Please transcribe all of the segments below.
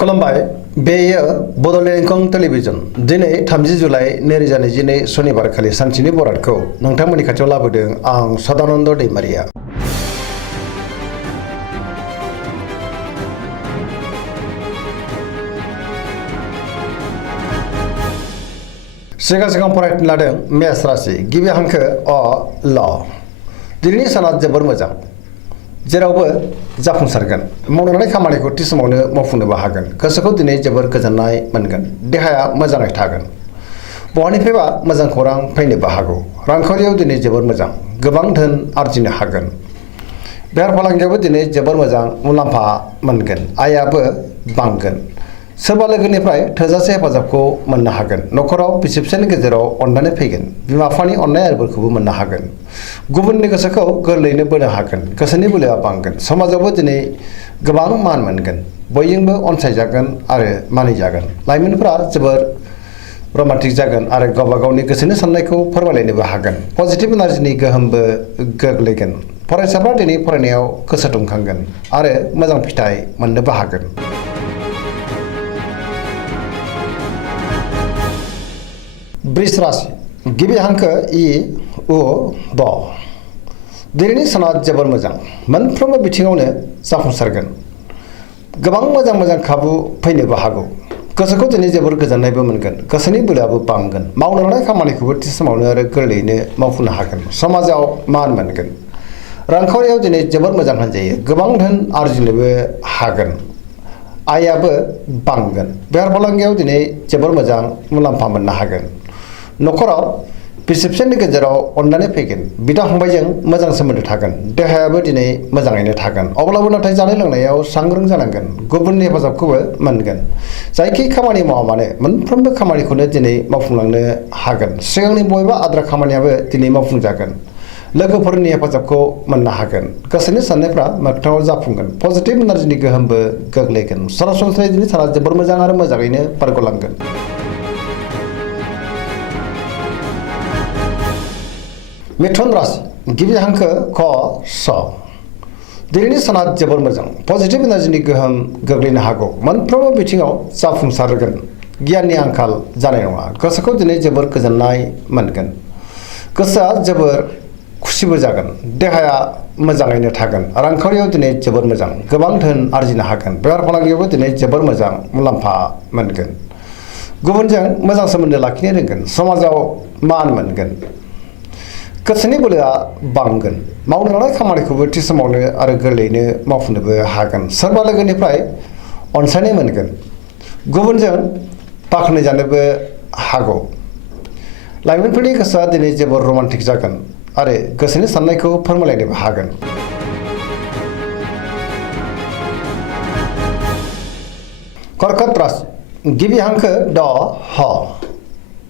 खुलुमबाय बेयो बड'लेण्ड इंखं टेलिभिजन दिनै 30 जुलाइ 2022 शनिबार खालि सानसेनि बरादखौ नोंथांमोननि खाथियाव लाबोदों आं सदानन्द दैमारिया। सिगां फरायनो लादों मेष राशि गिबि हांखो अ ल दिनैनि साना जोबोर मोजां जेरावबो जाफुंसारगोन मावनो लानाय खामानिखौ थि समावनो मावफुंनोबो हागोन गोसोखौ दिनै जोबोर गोजोननाय मोनगोन देहाया मोजाङै थागोन बहानिफ्रायबा मोजां खौरां फैनोबो हागौ रांखावरियाव दिनै जोबोर मोजां गोबां धोन आरजिनो हागोन बेफार फालांगियावबो दिनै जोबोर मोजां मुलाम्फा मोनगोन आयाबो बांगोन सोरबा लोगोनिफ्राय थोजासे हेफाजाबखौ मोननो हागोन नखराव बिसि फिसायनि गेजेराव अननानै फैगोन बिमा बिफानि अननाय आरिफोरखौबो मोननो हागोन गुबुननि गोसोखौ गोरलैयैनो बोनो हागोन गोसोनि बोलोआ बांगोन समाजावबो दिनै गोबां मान मोनगोन बयजोंबो अनसायजागोन आरो मानिजागोन लाइमोनफोरा जोबोर रमान्टिक जागोन आरो गावबा गावनि गोसोनि साननायखौ फोरमायलायनोबो हागोन पजिटिभ एनार्जिनि गोहोमबो गोग्लैगोन फरायसाफ्रा दिनै फरायनायाव गोसो दुंखांगोन आरो मोजां फिथाइ मोननोबो हागोन। वृष राशि गिबि हांखो इ उ ब दिनैनि साना जोबोर मोजां मोनफ्रोमबो बिथिङावनो जाफुंसारगोन गोबां मोजां खाबु फैनोबो हागौ गोसोखौ दिनै जोबोर गोजोननायबो मोनगोन गोसोनि बोलोआबो बांगोन मावनो लानाय खामानिखौबो थि समावनो आरो गोरलैयैनो मावफुंनो हागोन समाजाव मान मोनगोन रांखावरियाव दिनै जोबोर मोजां होनजायो गोबां धोन आरजिनोबो हागोन आयाबो बांगोन बेफार फालांगियाव दिनै जोबोर मोजां मुलाम्फा मोननो हागोन नखराव बिसि फिसायनि गेजेराव अननानै फैगोन बिदा फंबायजों मोजां सोमोन्दो थागोन देहायाबो दिनै मोजाङैनो थागोन अब्लाबो नाथाय जानाय लोंनायाव सांग्रां जानांगोन गुबुननि हेफाजाबखौबो मोनगोन जायखि खामानि मावा मानो मोनफ्रोमबो खामानिखौनो दिनै मावफुंलांनो हागोन सिगांनि बबेबा आद्रा खामानियाबो दिनै मावफुंजागोन लोगोफोरनि हेफाजाबखौ मोननो हागोन गोसोनि साननायफ्रा मोगथाङाव जाफुंगोन पजिटिभ एनार्जिनि गोहोमबो गोग्लैगोन सरासनस्रायै दिनै साना जोबोर मोजां आरो मोजाङैनो बारग'लांगोन। मिथुन राशि गिबि हांखो क स दिनैनि साना जोबोर मोजां पजिटिभ एनार्जिनि गोहोम गोग्लैनो हागौ मोनफ्रोमबो बिथिङाव जाफुंसारगोन गियाननि आंखाल जानाय नङा गोसोखौ दिनै जोबोर गोजोननाय मोनगोन गोसोआ जोबोर खुसिबो जागोन देहाया मोजाङैनो थागोन रांखावरियाव दिनै जोबोर मोजां गोबां धोन आरजिनो हागोन बेफार फालांगियावबो दिनै जोबोर मोजां मुलाम्फा मोनगोन गुबुनजों मोजां सोमोन्दो लाखिनो रोंगोन समाजाव मान मोनगोन गोसोनि बोलोआ बांगोन मावनो लानाय खामानिखौबो थि समावनो आरो गोरलैयैनो मावफुंनोबो हागोन सोरबा लोगोनिफ्राय अनसायनाय मोनगोन गुबुनजों बाख्नायजानोबो हागौ लाइमोनफोरनि गोसोआ दिनै जोबोर रमान्टिक जागोन आरो गोसोनि साननायखौ फोरमायलायनोबो हागोन। कर्कट राशि गिबि हांखो ड ह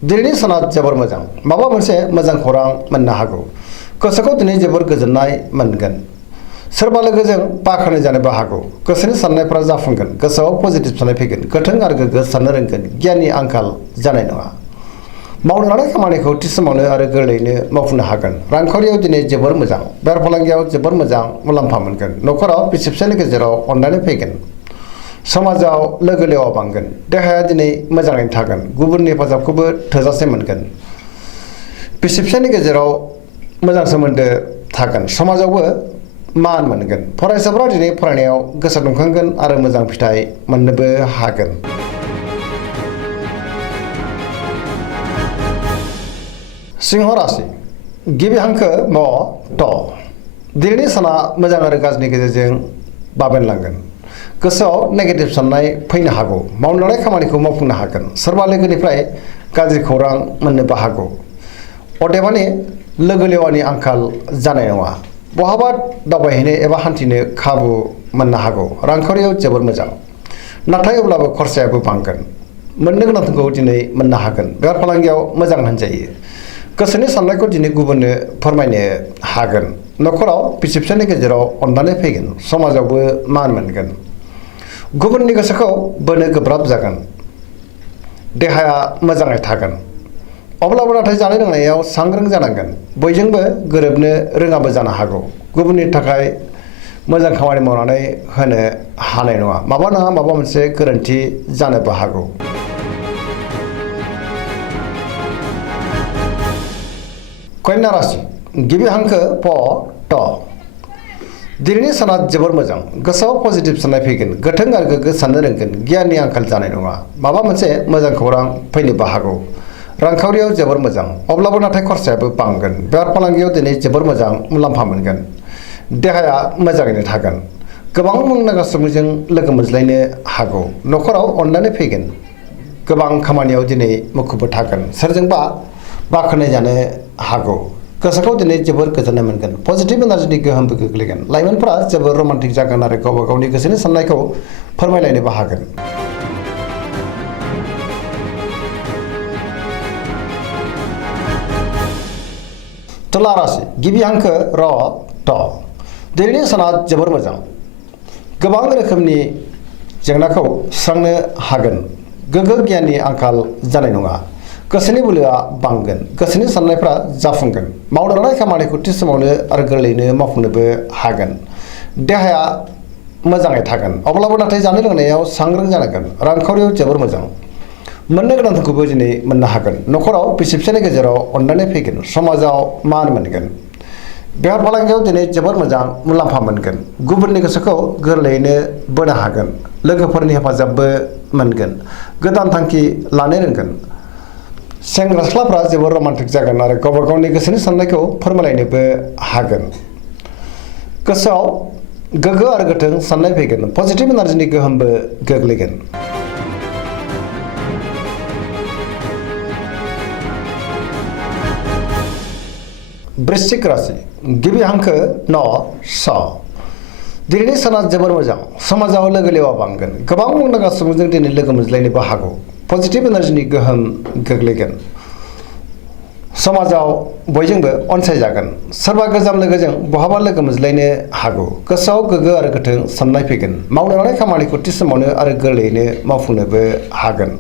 दिनैनि साना जोबोर मोजां माबा मोनसे मोजां खौरां मोननो हागौ गोसोखौ दिनै जोबोर गोजोननाय मोनगोन सोरबा लोगोजों बाख्नाय जानोबो हागौ गोसोनि साननायफ्रा जाफुंगोन गोसोआव पजिटिभ साननाय फैगोन गोथों आरो गोग्गो साननो रोंगोन गियाननि आंखाल जानाय नङा मावनो लानाय खामानिखौ थि समावनो आरो गोरलैयैनो मावफुंनो हागोन रांखावरियाव दिनै जोबोर मोजां बेफार फालांगियाव जोबोर मोजां मुलाम्फा मोनगोन नखराव बिसि फिसायनि गेजेराव अननानै फैगोन समाजाव लोगो लेवा बांगोन देहाया दिनै मोजाङैनो थागोन गुबुननि हेफाजाबखौबो थोजासे मोनगोन बिसि फिसायनि गेजेराव मोजां सोमोन्दो थागोन समाजावबो मान मोनगोन फरायसाफ्रा दिनै फरायनायाव गोसो दुंखांगोन आरो मोजां फिथाइ मोननोबो हागोन। सिंह राशि गिबि हांखो म ट दिनैनि साना मोजां आरो गाज्रिनि गेजेरजों बाबेनलांगोन गोसोआव नेगेटिभ साननाय फैनो हागौ मावनो लानाय खामानिखौ मावफुंनो हागोन सोरबा लोगोनिफ्राय गाज्रि खौरां मोननोबो हागौ अदेबानि लोगो लेवानि आंखाल जानाय नङा बहाबा दावबायहैनो एबा हान्थिनो खाबु मोननो हागौ रांखावरियाव जोबोर मोजां नाथाय अब्लाबो खरसायाबो बांगोन मोननो गोनांखौ दिनै मोननो हागोन बेफार फालांगियाव मोजां होनजायो गोसोनि साननायखौ दिनै गुबुननो फोरमायनो हागोन नखराव बिसि फिसायनि गेजेराव अननानै फैगोन समाजावबो मान मोनगोन गुबुननि गोसोखौ बोनो गोब्राब जागोन देहाया मोजाङै थागोन अब्लाबो नाथाय जानाय लोंनायाव सांग्रां जानांगोन बयजोंबो गोरोबनो रोङाबो जानो हागौ गुबुननि थाखाय मोजां खामानि मावनानै होनो हानाय नङा माबा नङा माबा मोनसे गोरोन्थि जानोबो हागौ। कन्या राशि गिबि हांखो प ट दिनैनि साना जोबोर मोजां गोसोआव पजिटिभ साननाय फैगोन गोथों आरो गोग्गो साननो रोंगोन गियाननि आंखाल जानाय नङा माबा मोनसे मोजां खौरां फैनोबो हागौ। रांखावरियाव जोबोर मोजां अब्लाबो नाथाय खरसायाबो बांगोन बेफार फालांगियाव दिनै जोबोर मोजां मुलाम्फा मोनगोन देहाया मोजाङैनो थागोन गोबां मुंदांखा सुबुंजों लोगो मोनज्लायनो हागौ न'खराव अननानै फैगोन गोबां खामानियाव दिनै मुखुबबो थागोन सोरजोंबा बाख्नाय जानो हागौ गोसोखौ दिनै जोबोर गोजोननाय मोनगोन पजिटिभ एनार्जिनि गोहोमबो गोग्लैगोन लाइमोनफोरा जोबोर रमान्टिक जागोन आरो गावबा गावनि गोसोनि साननायखौ फोरमायलायनोबो हागोन। तुला राशि गिबि हांखो र ट दिनैनि साना जोबोर मोजां गोबां रोखोमनि जेंनाखौ सुस्रांनो हागोन गोग्गो गियाननि आंखाल जानाय नङा गोसोनि बोलोआ बांगोन गोसोनि साननायफ्रा जाफुंगोन मावनो लानाय खामानिखौ थि समावनो आरो गोरलैयैनो मावफुंनोबो हागोन देहाया मोजाङै थागोन अब्लाबो नाथाय जानाय लोंनायाव सांग्रां जानांगोन रांखावरियाव जोबोर मोजां मोननो गोनांखौबो दिनै मोननो हागोन न'खराव बिसि फिसायनि गेजेराव अननानै फैगोन समाजाव मान मोनगोन बेफार फालांगियाव दिनै जोबोर मोजां मुलाम्फा मोनगोन गुबुननि गोसोखौ गोरलैयैनो बोनो हागोन लोगोफोरनि हेफाजाबबो मोनगोन गोदान थांखि लानो रोंगोन सेंग्रा सिख्लाफ्रा जोबोर रमान्टिक जागोन आरो गावबा गावनि गोसोनि साननायखौ फोरमायलायनोबो हागोन गोसोआव गोग्गो आरो गोथों साननाय फैगोन पजिटिभ एनार्जिनि गोहोमबो गोग्लैगोन। वृश्चिक राशि गिबि हांखो न स दिनैनि साना जोबोर मोजां समाजाव लोगो लेवा बांगोन गोबां मुंदांखा सुबुंजों दिनै लोगो मोनज्लायनोबो हागौ पजिटिभ एनार्जिनि गोहोम गोग्लैगोन समाजाव बयजोंबो अनसायजागोन सोरबा गोजाम लोगोजों बहाबा लोगो मोनज्लायनो हागौ गोसोआव गोग्गो आरो गोथों साननाय फैगोन मावनो लानाय खामानिखौ थि समावनो आरो गोरलैयैनो मावफुंनोबो हागोन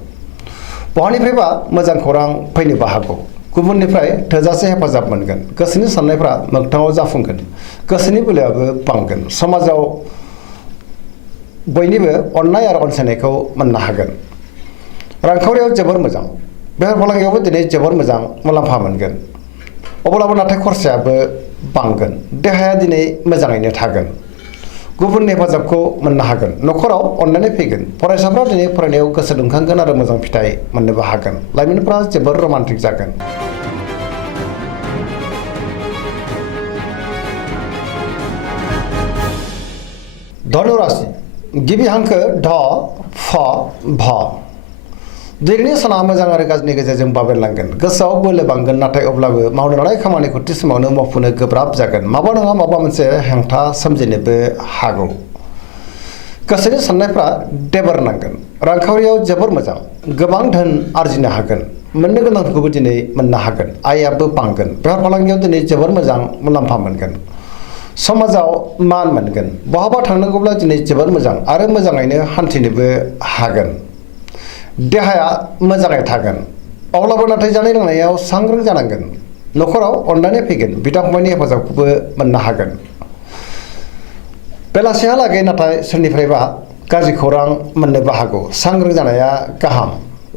बहानिफ्रायबा मोजां खौरां फैनोबो हागौ गुबुननिफ्राय थोजासे हेफाजाब मोनगोन गोसोनि साननायफ्रा मोगथाङाव जाफुंगोन गोसोनि बोलोआबो बांगोन समाजाव बयनिबो अननाय आरो अनसायनायखौ मोननो हागोन रांखावरियाव जोबोर मोजां बेफार फालांगियावबो दिनै जोबोर मोजां मुलाम्फा मोनगोन अब्लाबो नाथाय खरसायाबो बांगोन देहाया दिनै मोजाङैनो थागोन गुबुननि हेफाजाबखौ मोननो हागोन न'खराव अननानै फैगोन फरायसाफ्रा दिनै फरायनायाव गोसो दुंखांगोन आरो मोजां फिथाइ मोननोबो हागोन लाइमोनफ्रा जोबोर रमान्टिक जागोन। धनु राशि गिबि हांखो ढ फ भ दिनैनि साना मोजां आरो गाज्रिनि गेजेरजों बाबेरलांगोन गोसोआव बोलो बांगोन नाथाय अब्लाबो मावनो लानाय खामानिखौ थि समावनो मावफुंनो गोब्राब जागोन माबा नङा माबा मोनसे हेंथा सोमजिनोबो हागौ गोसोनि साननायफ्रा देबोरनांगोन रांखावरियाव जोबोर मोजां गोबां धोन आरजिनो हागोन मोननो गोनांखौबो दिनै मोननो हागोन आयाबो बांगोन बेफार फालांगियाव दिनै जोबोर मोजां मुलाम्फा मोनगोन समाजाव मान मोनगोन बहाबा थांनांगौब्ला दिनै जोबोर मोजां आरो मोजाङैनो हान्थिनोबो हागोन देहाया मोजाङै थागोन अब्लाबो नाथाय जानाय लोंनायाव सांग्रां जानांगोन न'खराव अननानै फैगोन बिदा फंबायनि हेफाजाबखौबो मोननो हागोन बेलासिहालागै नाथाय सोरनिफ्रायबा गाज्रि खौरां मोननोबो हागौ सांग्रां जानाया गाहाम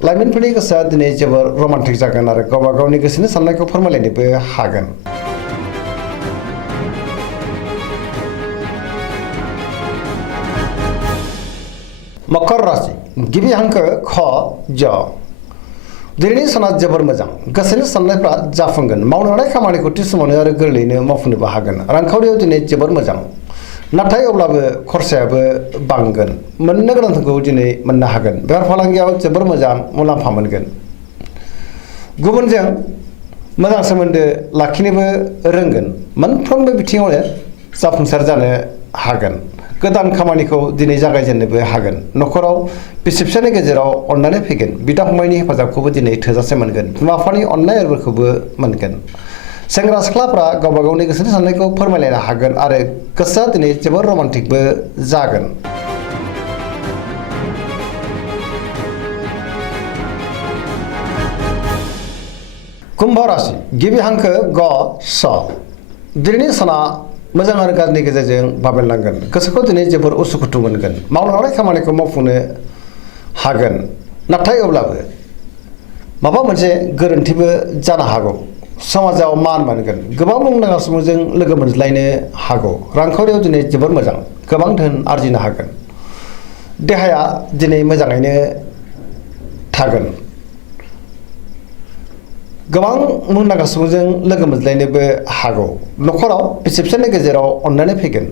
लाइमोनफोरनि गोसोआ दिनै जोबोर रमान्टिक जागोन आरो गावबा गावनि गोसोनि साननायखौ फोरमायलायनोबो हागोन। मकर राशि गिबि हांखो ख ज दिनैनि साना जोबोर मोजां गोसोनि साननायफ्रा जाफुंगोन मावनो लानाय खामानिखौ थि समावनो आरो गोरलैयैनो मावफुंनोबो हागोन रांखावरियाव दिनै जोबोर मोजां नाथाय अब्लाबो खरसायाबो बांगोन मोननो गोनांखौ दिनै मोननो हागोन बेफार फालांगियाव जोबोर मोजां मुलाम्फा मोनगोन गुबुनजों मोजां सोमोन्दो लाखिनोबो रोंगोन मोनफ्रोमबो बिथिङावनो जाफुंसार जानो हागोन गोदान खामानिखौ दिनै जागायजेननोबो हागोन न'खराव बिसि फिसायनि गेजेराव अननानै फैगोन बिदा फंबायनि हेफाजाबखौबो दिनै थोजासे मोनगोन बिमा बिफानि अननाय आरोखौबो मोनगोन सेंग्रा सिख्लाफ्रा गावबा गावनि गोसोनि साननायखौ फोरमायलायनो हागोन आरो गोसोआ दिनै जोबोर रमान्टिकबो जागोन। कुम्भ राशि गिबि हांखो ग स दिनैनि साना मोजां आरो गाज्रिनि गेजेरजों बाबेनलांगोन गोसोखौ दिनै जोबोर उसुखुथु मोनगोन मावनो लानाय खामानिखौ मावफुंनो हागोन नाथाय अब्लाबो माबा मोनसे गोरोन्थिबो जानो हागौ समाजाव मान मोनगोन गोबां मुंदांखा सुबुंजों लोगो मोनज्लायनो हागौ रांखावरियाव दिनै जोबोर मोजां गोबां धोन आरजिनो हागोन देहाया दिनै मोजाङैनो थागोन गोबां मुंदांखा सुबुंजों लोगो मोनज्लायनोबो हागौ न'खराव बिसि फिसायनि गेजेराव अनलायनाय फैगोन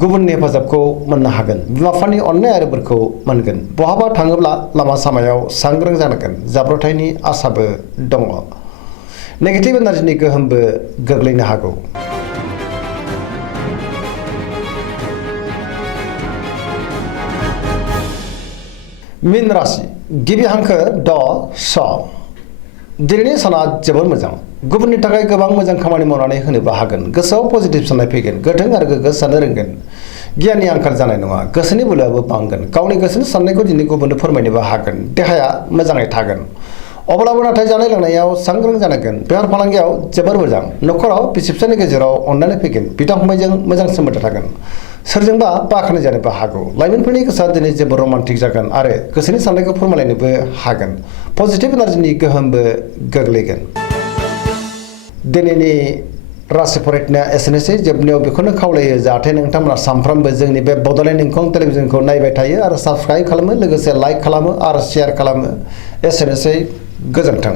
गुबुननि हेफाजाबखौ मोननो हागोन बिमा बिफानि अननाय आरो बोरखौ मोनगोन बहाबा थाङोब्ला लामा सामायाव सांग्रां जानांगोन जाब्रबथायनि आसाबो दङ नेगेटिभ एनार्जिनि गोहोमबो गोग्लैनो हागौ मीन राशि गिबि हांखो ड स दिनैनि साना जोबोर मोजां गुबुननि थाखाय गोबां मोजां खामानि मावनानै होनोबो हागोन गोसोआव पजिटिभ साननाय फैगोन गोथों आरो गोग्गो साननो रोंगोन गियाननि आंखाल जानाय नङा गोसोनि बोलोआबो बांगोन गावनि गोसोनि साननायखौ दिनै गुबुननो फोरमायनोबो हागोन देहाया मोजाङै थागोन अब्लाबो नाथाय जानाय लोंनायाव सांग्रां जानांगोन बेफार फालांगियाव जोबोर मोजां न'खराव बिसि फिसायनि गेजेराव अनलायनाय फैगोन बिदा फंबायजों मोजां सोमोन्दो थागोन सोरजोंबा बाख्नाय जानोबो हागौ लाइमोनफोरनि गोसोआ दिनै जोबोर रमान्टिक जागोन आरो गोसोनि साननायखौ फोरमायलायनोबो हागोन पजिटिभ एनार्जिनि गोहोमबो गोग्लैगोन दिनैनि राशि फरायनाया एसेनोसै जोबनायाव बेखौनो खावलायो जाहाथे नोंथांमोना सानफ्रामबो जोंनि बे बड'लेण्ड इंखं टेलिभिजनखौ नायबाय थायो आरो साबस्क्राइब खालामो लोगोसे लाइक खालामो आरो शेयार खालामो एसेनोसै गोजोन्थों